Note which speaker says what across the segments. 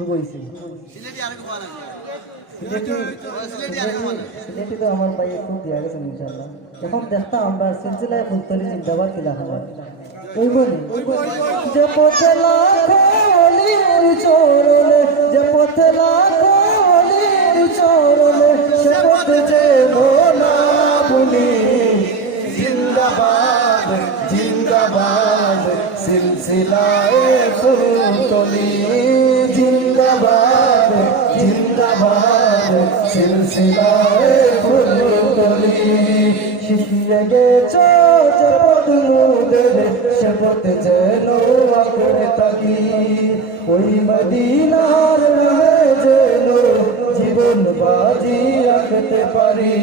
Speaker 1: খুব সিলেটি তো আমার ভাই খুব দেওয়া গেছে ইনশাল্লাহ এখন দেখতাম আমরা সিলসিলায় ফুলতলি জিন্দাবাদ কিলা খাবার ওই বলি যে পথে লাখো চরণে যে পথে লাখো চরণে সে পথে যে মোনা বলি।
Speaker 2: জিন্দাবাদ জিন্দাবাদ, সিলসিলায়ে ফুলতলি। সিলসিলায়ে ফুলতলি
Speaker 1: শিখিয়ে গেছ যে পথ সে পথে যেন আঁকড়ে থাকি। ওই মদিনার নামে যেন জীবন বাজি রাখতে পারি।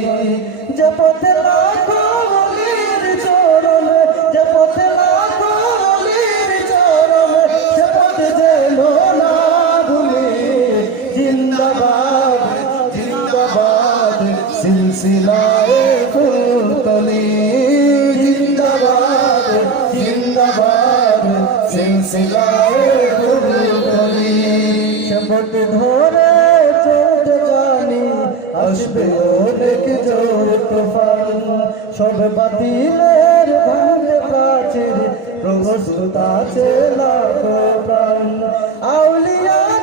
Speaker 1: যে পথে লাখো অলির চরণে যে পথে লাখো অলির চরণে সে পথে যেন না ভুলি। জিন্দাবাদ।
Speaker 2: সিলসিলায়ে ফুলতলি। জিন্দাবাদ জিন্দাবাদ, সিলসিলায়ে ফুলতলি।
Speaker 1: শপথ ধরে চলতে জানি, আসবে অনেক জোর তুফান। সব বাতিলের ভাঙে প্রাচীর প্রস্তুত আছে লাখো প্রাণ। আউলিয়াদের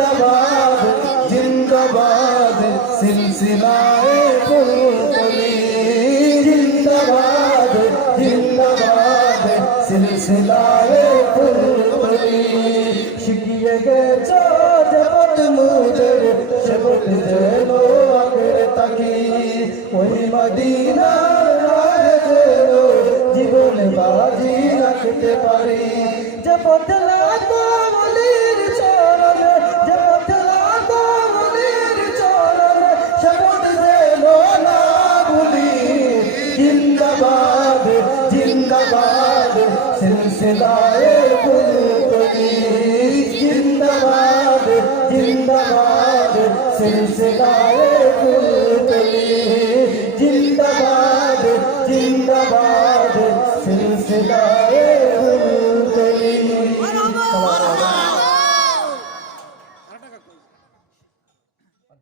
Speaker 1: জিন্দাবাদ জিন্দাবাদ,
Speaker 2: সিলসিলায়ে ফুলতলি জিন্দাবাদ জিন্দাবাদ, সিলসিলায়ে ফুলতলি
Speaker 1: শিখিয়ে গেছ জগৎ মুদের সেবক যেন আগের তাকি ওই মদিনার যেন জীবন বাজি রাখতে পারি। যে কমলির সিলসিলায়ে ফুলতলি জিন্দাবাদ জিন্দাবাদ সিলসিলায়ে